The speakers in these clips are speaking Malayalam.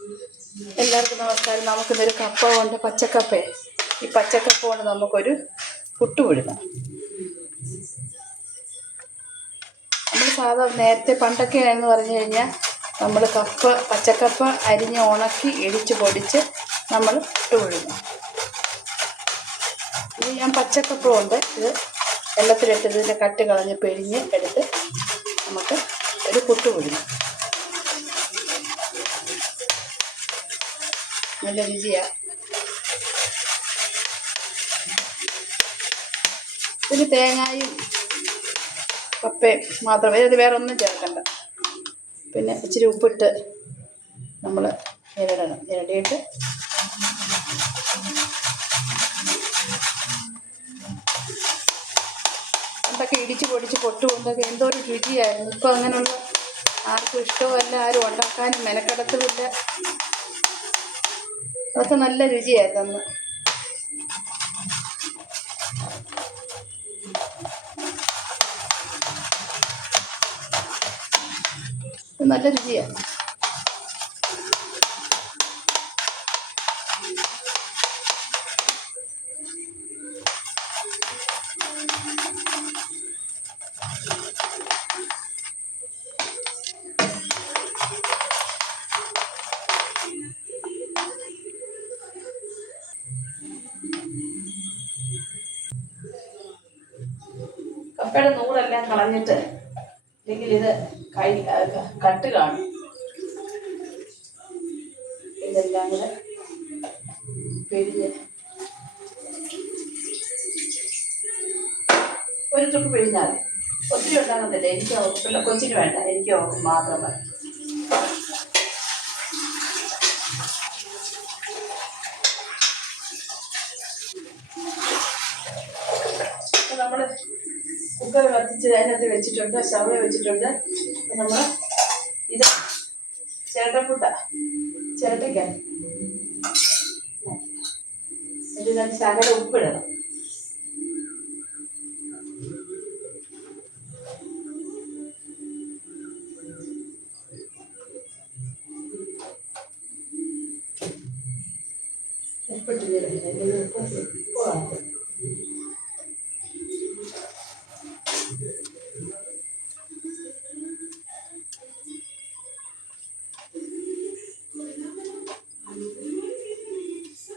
എല്ലാവർക്കും നമസ്കാരം. നമുക്കിന്നൊരു കപ്പ കൊണ്ട് പച്ചക്കപ്പേ ഈ പച്ചക്കപ്പ കൊണ്ട് നമുക്കൊരു പുട്ട് പിഴുതാം. നമ്മൾ സാധാരണ നേരത്തെ പണ്ടൊക്കെ എന്ന് പറഞ്ഞു കഴിഞ്ഞാൽ നമ്മൾ പച്ചക്കപ്പ അരിഞ്ഞ് ഉണക്കി ഇടിച്ച് പൊടിച്ച് നമ്മൾ പുട്ട് പിഴുകും. ഇത് ഞാൻ പച്ചക്കപ്പ കൊണ്ട് ഇത് വെള്ളത്തിലിട്ട് ഇതിൻ്റെ കട്ട് കളഞ്ഞ് പിഴിഞ്ഞ് എടുത്ത് നമുക്ക് ഒരു പുട്ട് പിഴുകാം. നല്ല രുചിയാണ്. ഇതിന് തേങ്ങയും കപ്പയും മാത്രമേ, ഇത് വേറെ ഒന്നും ചേർക്കണ്ട. പിന്നെ ഇച്ചിരി ഉപ്പിട്ട് നമ്മൾ ഇരടിയിട്ട് പണ്ടൊക്കെ ഇടിച്ച് പൊടിച്ച് പൊട്ടുകൊണ്ടൊക്കെ എന്തോ ഒരു രുചിയായിരുന്നു. ഇപ്പോൾ അങ്ങനെയുള്ള ആർക്കും ഇഷ്ടവുമല്ല, ആരും ഉണ്ടാക്കാനും മെനക്കെടത്തുമില്ല. അതൊക്കെ നല്ല രുചിയായിരുന്നു അന്ന്. നല്ല രുചിയാണ്. കപ്പയുടെ നൂറെല്ലാം കളഞ്ഞിട്ട്, അല്ലെങ്കിൽ ഇത് കട്ട് കാണും. ഇതെല്ലാം കൂടെ പിഴിഞ്ഞ് ഒരു ട്രിപ്പ് പിഴിഞ്ഞാൽ ഒത്തിരി ഉണ്ടാകുന്നില്ല. എനിക്ക് കൊച്ചിന് വേണ്ട, എനിക്ക് മാത്രം മതി. നമ്മൾ കുക്കർ കത്തിച്ച് അതിനകത്ത് വെച്ചിട്ടുണ്ട്, സ്റ്റവ് വെച്ചിട്ടുണ്ട്. നമ്മൾ ഇത് ചിരട്ടയ്ക്കാണ് ഇതിനകത്ത് ശകല ഉപ്പിടണം.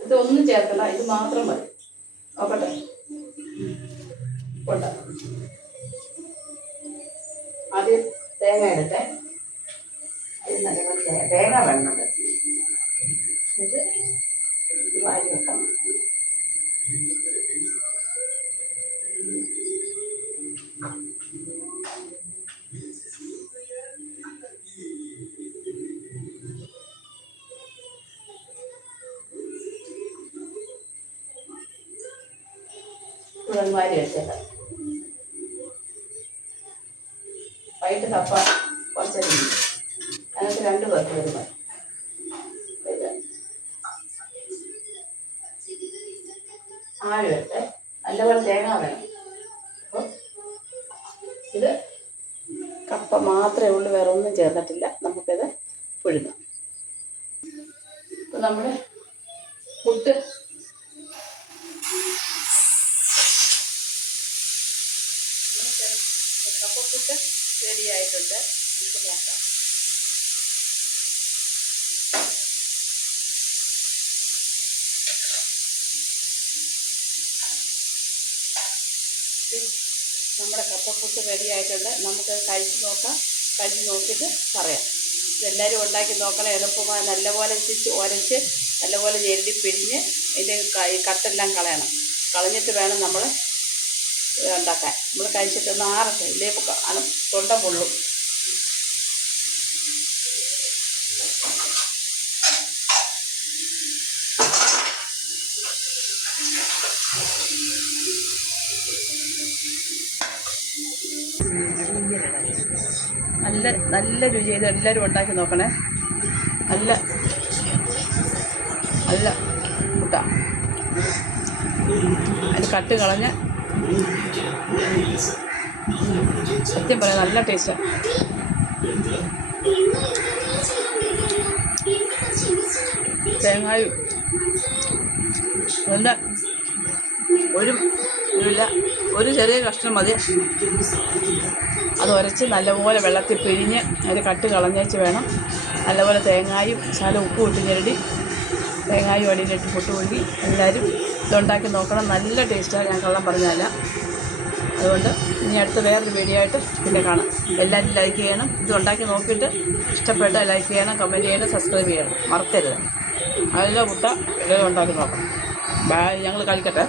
ഇതൊന്നും ചേർക്കണ്ട, ഇത് മാത്രം മതി. നോക്കട്ടെ, കൊണ്ട ആദ്യം തേങ്ങ എടുത്തേ. അത് നല്ലപോലെ തേങ്ങ വേണമെന്നുണ്ട്. എന്നിട്ട് വാരി വെക്കണം. വാരി വെച്ചേക്കാം. വൈകിട്ട് കപ്പ കുറച്ചധികം, അതിനകത്ത് 2 പേർക്ക് വരുമ്പോൾ ആഴം ഇട്ട് നല്ലപോലെ തേങ്ങ വേണം. അപ്പോൾ ഇത് കപ്പ മാത്രമേ ഉള്ളൂ, വേറെ ഒന്നും ചേർന്നിട്ടില്ല. നമുക്കിത് പുഴുങ്ങാം. അപ്പോൾ നമ്മൾ പുട്ട് കപ്പപ്പുട്ട് റെഡിയായിട്ടുണ്ട്. നമുക്ക് നോക്കാം. നമ്മുടെ കപ്പപ്പുട്ട് റെഡിയായിട്ടുണ്ട്. നമുക്ക് കഴിച്ച് നോക്കാം. കഴിച്ച് നോക്കിയിട്ട് പറയാം. ഇതെല്ലാവരും ഉണ്ടാക്കി നോക്കണം. എളുപ്പമായി നല്ലപോലെ ഉരച്ച് നല്ലപോലെ ഞെരടി പിഴിഞ്ഞ് ഇതിൻ്റെ കട്ടെല്ലാം കളയണം. കളഞ്ഞിട്ട് വേണം നമ്മൾ ഉണ്ടാക്കാൻ. നമ്മൾ കഴിച്ചിട്ടൊന്ന് ആറട്ടെ, ഇല്ലേ തൊണ്ട പൊള്ളും. നല്ല രുചി. ഇത് എല്ലാവരും ഉണ്ടാക്കി നോക്കണേ. നല്ല പുട്ടാ. അതിന് കട്ട് കളഞ്ഞ് സത്യം പറയാം നല്ല ടേസ്റ്റാണ്. തേങ്ങായും നല്ല ഒരു ഇതില്ല, ഒരു ചെറിയ കഷ്ണം മതി. അത് ഉരച്ച് നല്ലപോലെ വെള്ളത്തിൽ പിഴിഞ്ഞ് അതിൻ്റെ കട്ട് കളഞ്ഞേച്ച് വേണം. നല്ലപോലെ തേങ്ങായും ശകലം ഉപ്പും ഇട്ട് ഞെരടി തേങ്ങായും അടിയിലിട്ട് പൊട്ടുപൊഴുകി എല്ലാവരും ഇതുണ്ടാക്കി നോക്കണം. നല്ല ടേസ്റ്റാണ്, ഞാൻ കള്ളം പറഞ്ഞതല്ല. അതുകൊണ്ട് ഇനി അടുത്ത വേറൊരു വീഡിയോ ആയിട്ട് പിന്നെ കാണാം. എല്ലാവരും ലൈക്ക് ചെയ്യണം. ഇത് ഉണ്ടാക്കി നോക്കിയിട്ട് ഇഷ്ടപ്പെട്ടാൽ ലൈക്ക് ചെയ്യണം, കമൻറ്റ് ചെയ്യണം, സബ്സ്ക്രൈബ് ചെയ്യണം, മറക്കരുത്. അതിലെ മുട്ട എല്ലാവരും ഉണ്ടാക്കി നോക്കണം. ഞങ്ങൾ കഴിക്കട്ടെ.